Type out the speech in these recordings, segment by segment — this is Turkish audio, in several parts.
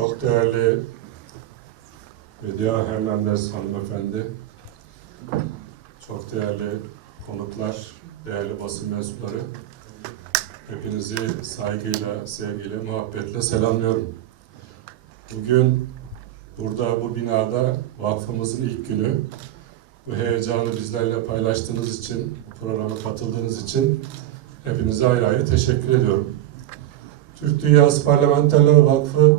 Çok değerli Medya Hernandez hanımefendi, çok değerli konuklar, değerli basın mensupları, hepinizi saygıyla, sevgiyle, muhabbetle selamlıyorum. Bugün burada bu binada vakfımızın ilk günü. Bu heyecanı bizlerle paylaştığınız için, bu programa katıldığınız için hepinize ayrı ayrı teşekkür ediyorum. Türk Dünyası Parlamenterler Vakfı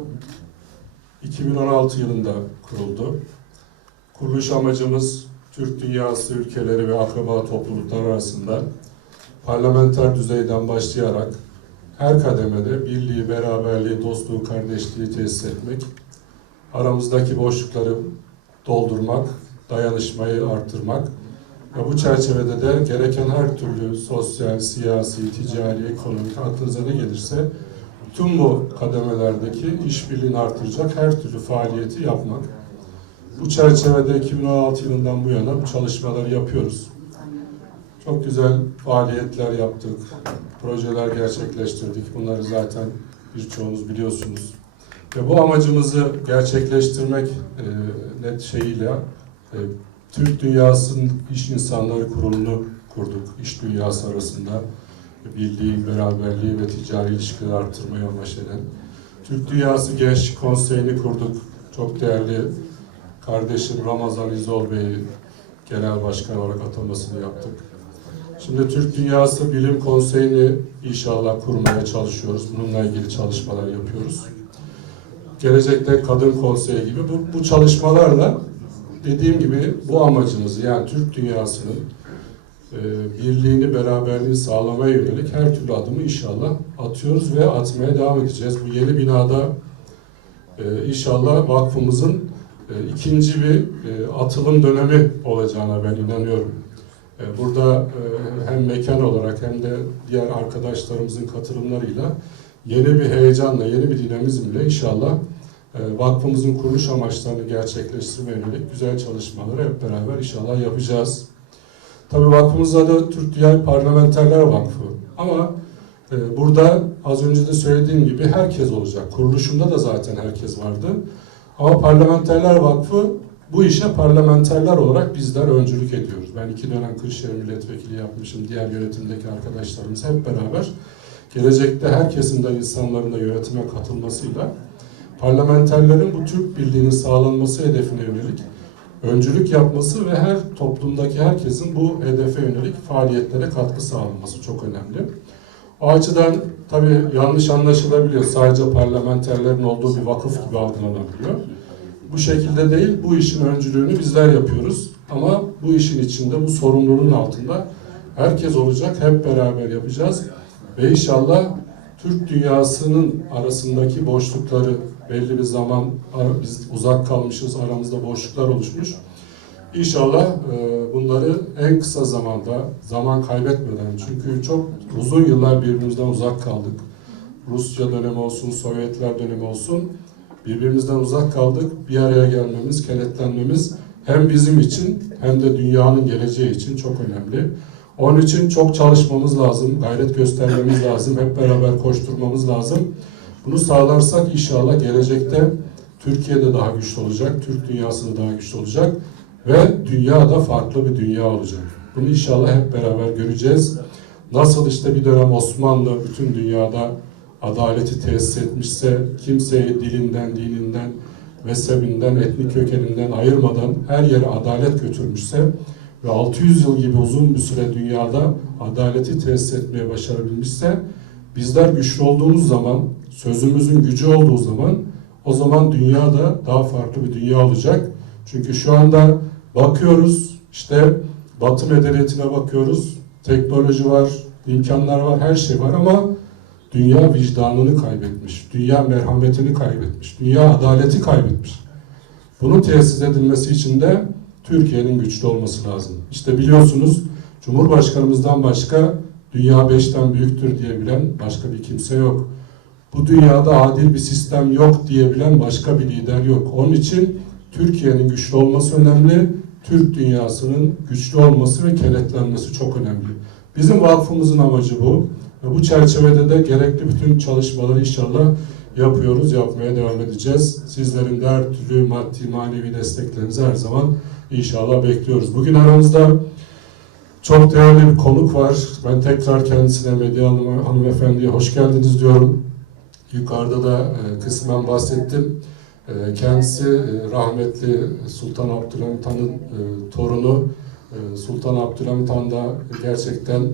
2016 yılında kuruldu. Kuruluş amacımız Türk dünyası ülkeleri ve akraba topluluklar arasında parlamenter düzeyden başlayarak her kademede birliği, beraberliği, dostluğu, kardeşliği tesis etmek, aramızdaki boşlukları doldurmak, dayanışmayı arttırmak ve bu çerçevede de gereken her türlü sosyal, siyasi, ticari, ekonomik aklınıza ne gelirse tüm bu kademelerdeki işbirliğini artıracak her türlü faaliyeti yapmak. Bu çerçevede 2016 yılından bu yana bu çalışmaları yapıyoruz. Çok güzel faaliyetler yaptık, projeler gerçekleştirdik. Bunları zaten birçoğunuz biliyorsunuz. Ve bu amacımızı gerçekleştirmek e, net şeyiyle e, Türk Dünyası'nın İş İnsanları Kurulu'nu kurduk. İş dünyası arasında birliği, beraberliği ve ticari ilişkileri artırmayı amaç eden. Türk Dünyası Gençlik Konseyi'ni kurduk. Çok değerli kardeşim Ramazan İzol Bey'i genel başkan olarak atamasını yaptık. Şimdi Türk Dünyası Bilim Konseyi'ni inşallah kurmaya çalışıyoruz. Bununla ilgili çalışmalar yapıyoruz. Gelecekte Kadın Konseyi gibi bu, bu çalışmalarla dediğim gibi bu amacımızı yani Türk dünyasının birliğini, beraberliğini sağlamaya yönelik her türlü adımı inşallah atıyoruz ve atmaya devam edeceğiz. Bu yeni binada e, inşallah vakfımızın e, ikinci bir e, atılım dönemi olacağına ben inanıyorum. E, burada e, hem mekan olarak hem de diğer arkadaşlarımızın katılımlarıyla yeni bir heyecanla, yeni bir dinamizmle inşallah e, vakfımızın kuruluş amaçlarını gerçekleştirmeye yönelik güzel çalışmaları hep beraber inşallah yapacağız. Tabii vakfımız adı Türk Dünya Parlamenterler Vakfı. Ama e, burada az önce de söylediğim gibi herkes olacak. Kuruluşunda da zaten herkes vardı. Ama Parlamenterler Vakfı bu işe parlamenterler olarak bizler öncülük ediyoruz. Ben iki dönem Kırşehir Milletvekili yapmışım. Diğer yönetimdeki arkadaşlarımız hep beraber gelecekte her kesimden insanların da yönetime katılmasıyla parlamenterlerin bu Türk birliğinin sağlanması hedefine yönelik öncülük yapması ve her toplumdaki herkesin bu hedefe yönelik faaliyetlere katkı sağlaması çok önemli. O açıdan tabii yanlış anlaşılabiliyor. Sadece parlamenterlerin olduğu bir vakıf gibi algılanabiliyor. Bu şekilde değil, bu işin öncülüğünü bizler yapıyoruz. Ama bu işin içinde, bu sorumluluğun altında herkes olacak, hep beraber yapacağız. Ve inşallah Türk dünyasının arasındaki boşlukları belli bir zaman biz uzak kalmışız, aramızda boşluklar oluşmuş. İnşallah e, bunları en kısa zamanda, zaman kaybetmeden, çünkü çok uzun yıllar birbirimizden uzak kaldık. Rusya dönemi olsun, Sovyetler dönemi olsun, birbirimizden uzak kaldık. Bir araya gelmemiz, kenetlenmemiz hem bizim için hem de dünyanın geleceği için çok önemli. Onun için çok çalışmamız lazım, gayret göstermemiz lazım, hep beraber koşturmamız lazım. Bunu sağlarsak inşallah gelecekte Türkiye'de daha güçlü olacak, Türk dünyası da daha güçlü olacak ve dünya da farklı bir dünya olacak. Bunu inşallah hep beraber göreceğiz. Nasıl işte bir dönem Osmanlı bütün dünyada adaleti tesis etmişse, kimseyi dilinden, dininden, mezhebinden, etnik kökeninden ayırmadan her yere adalet götürmüşse ve 600 yıl gibi uzun bir süre dünyada adaleti tesis etmeye başarabilmişse bizler güçlü olduğumuz zaman, sözümüzün gücü olduğu zaman o zaman dünyada daha farklı bir dünya olacak. Çünkü şu anda bakıyoruz işte Batı medeniyetine bakıyoruz. Teknoloji var, imkanlar var, her şey var ama dünya vicdanını kaybetmiş. Dünya merhametini kaybetmiş. Dünya adaleti kaybetmiş. Bunun tesis edilmesi için de Türkiye'nin güçlü olması lazım. İşte biliyorsunuz Cumhurbaşkanımızdan başka dünya beşten büyüktür diyebilen başka bir kimse yok. Bu dünyada adil bir sistem yok diyebilen başka bir lider yok. Onun için Türkiye'nin güçlü olması önemli. Türk dünyasının güçlü olması ve kenetlenmesi çok önemli. Bizim vakfımızın amacı bu. Ve bu çerçevede de gerekli bütün çalışmaları inşallah yapıyoruz, yapmaya devam edeceğiz. Sizlerin de her türlü maddi, manevi desteklerinizi her zaman inşallah bekliyoruz. Bugün aramızda çok değerli bir konuk var. Ben tekrar kendisine Medya Hanım, hanımefendiye hoş geldiniz diyorum. Yukarıda da e, kısmen bahsettim. E, kendisi e, rahmetli Sultan Abdülhamit Han'ın e, torunu. E, Sultan Abdülhamit Han da gerçekten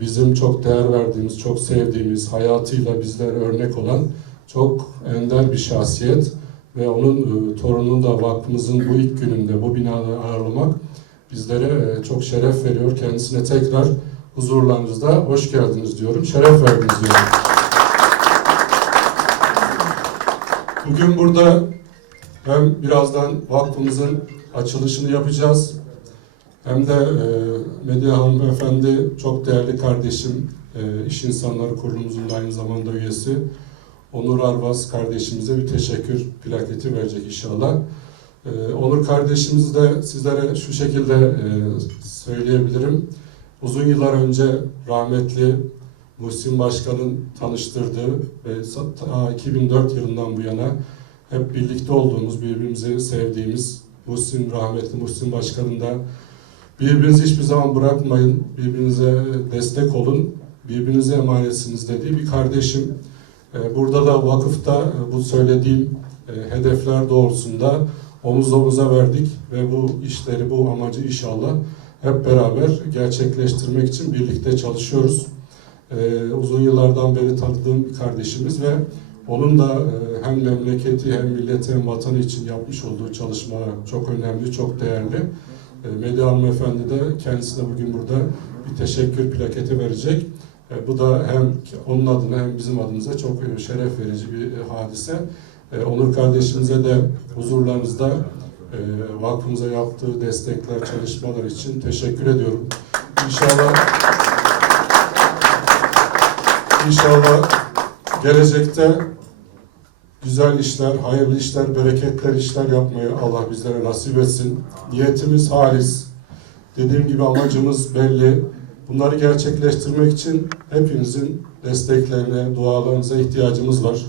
bizim çok değer verdiğimiz, çok sevdiğimiz, hayatıyla bizlere örnek olan çok ender bir şahsiyet ve onun e, torununu da vakfımızın bu ilk gününde bu binada ağırlamak bizlere e, çok şeref veriyor. Kendisine tekrar huzurlarınızda hoş geldiniz diyorum. Şeref verdiniz diyorum. Bugün burada hem birazdan vakfımızın açılışını yapacağız. Hem de e, Medya Hanımefendi çok değerli kardeşim, e, İş İnsanları Kurulumuzun da aynı zamanda üyesi. Onur Arvaz kardeşimize bir teşekkür plaketi verecek inşallah. E, Onur kardeşimiz de sizlere şu şekilde e, söyleyebilirim. Uzun yıllar önce rahmetli Muhsin Başkan'ın tanıştırdığı ve ta 2004 yılından bu yana hep birlikte olduğumuz, birbirimizi sevdiğimiz Muhsin, rahmetli Muhsin Başkan'ın da birbirinizi hiçbir zaman bırakmayın, birbirinize destek olun, birbirinize emanetsiniz dediği bir kardeşim. Ee, Burada da vakıfta e, bu söylediğim e, hedefler doğrultusunda omuz omuza verdik ve bu işleri, bu amacı inşallah hep beraber gerçekleştirmek için birlikte çalışıyoruz. Ee, uzun yıllardan beri tanıdığım bir kardeşimiz ve onun da e, hem memleketi hem milleti hem vatanı için yapmış olduğu çalışmalar çok önemli, çok değerli. E, Medya hanımefendi de kendisine bugün burada bir teşekkür plaketi verecek. E, bu da hem onun adına hem bizim adımıza çok e, şeref verici bir e, hadise. E, Onur kardeşimize de huzurlarınızda e, vakfımıza yaptığı destekler, çalışmalar için teşekkür ediyorum. İnşallah İnşallah gelecekte güzel işler, hayırlı işler, bereketler işler yapmayı Allah bizlere nasip etsin. Niyetimiz halis. Dediğim gibi amacımız belli. Bunları gerçekleştirmek için hepinizin desteklerine, dualarınıza ihtiyacımız var.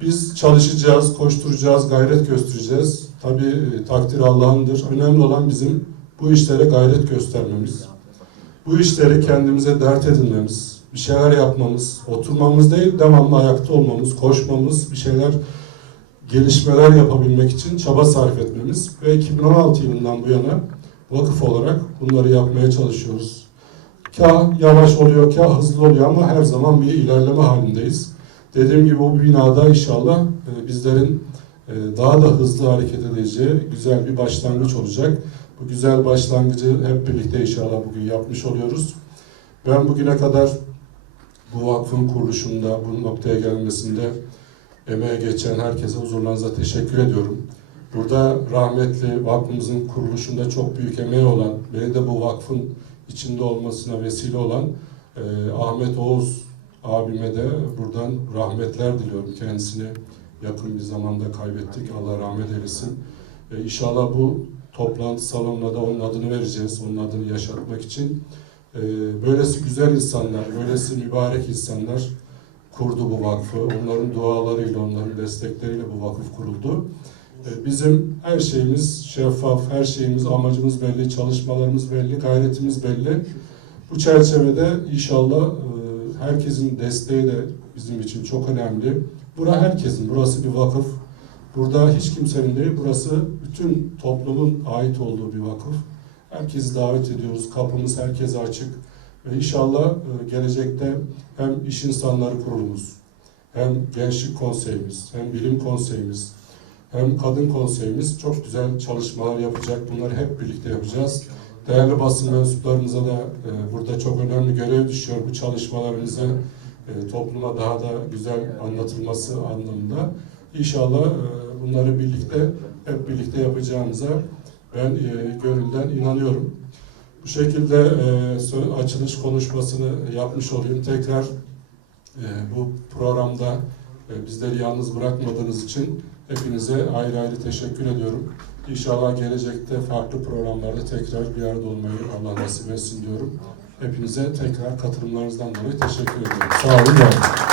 Biz çalışacağız, koşturacağız, gayret göstereceğiz. Tabii e, takdir Allah'ındır. Önemli olan bizim bu işlere gayret göstermemiz. Bu işleri kendimize dert edinmemiz, bir şeyler yapmamız, oturmamız değil, devamlı ayakta olmamız, koşmamız, bir şeyler gelişmeler yapabilmek için çaba sarf etmemiz ve 2016 yılından bu yana vakıf olarak bunları yapmaya çalışıyoruz. Kah yavaş oluyor, kah hızlı oluyor ama her zaman bir ilerleme halindeyiz. Dediğim gibi bu binada inşallah e, bizlerin e, daha da hızlı hareket edeceği güzel bir başlangıç olacak. Bu güzel başlangıcı hep birlikte inşallah bugün yapmış oluyoruz. Ben bugüne kadar bu vakfın kuruluşunda, bu noktaya gelmesinde emeğe geçen herkese huzurlarınıza teşekkür ediyorum. Burada rahmetli vakfımızın kuruluşunda çok büyük emeği olan, beni de bu vakfın içinde olmasına vesile olan e, Ahmet Oğuz abime de buradan rahmetler diliyorum. Kendisini yakın bir zamanda kaybettik. Allah rahmet eylesin. E, inşallah bu toplantı salonuna da onun adını vereceğiz. Onun adını yaşatmak için. E, böylesi güzel insanlar, böylesi mübarek insanlar kurdu bu vakfı. Onların dualarıyla, onların destekleriyle bu vakıf kuruldu. E, bizim her şeyimiz şeffaf, her şeyimiz, amacımız belli, çalışmalarımız belli, gayretimiz belli. Bu çerçevede inşallah e, herkesin desteği de bizim için çok önemli. Bura herkesin, burası bir vakıf. Burada hiç kimsenin değil, burası bütün toplumun ait olduğu bir vakıf. Herkesi davet ediyoruz, kapımız herkese açık. Ve inşallah e, gelecekte hem iş insanları kurulumuz, hem gençlik konseyimiz, hem bilim konseyimiz, hem kadın konseyimiz çok güzel çalışmalar yapacak. Bunları hep birlikte yapacağız. Değerli basın mensuplarımıza da e, burada çok önemli görev düşüyor. Bu çalışmalarımızı e, topluma daha da güzel anlatılması anlamında. İnşallah bunları birlikte hep birlikte yapacağımıza ben e, gönülden inanıyorum. Bu şekilde e, açılış konuşmasını yapmış olayım. Tekrar e, bu programda e, bizleri yalnız bırakmadığınız için hepinize ayrı ayrı teşekkür ediyorum. İnşallah gelecekte farklı programlarda tekrar bir arada olmayı Allah nasip etsin diyorum. Hepinize tekrar katılımlarınızdan dolayı teşekkür ediyorum. Sağ olun. olun.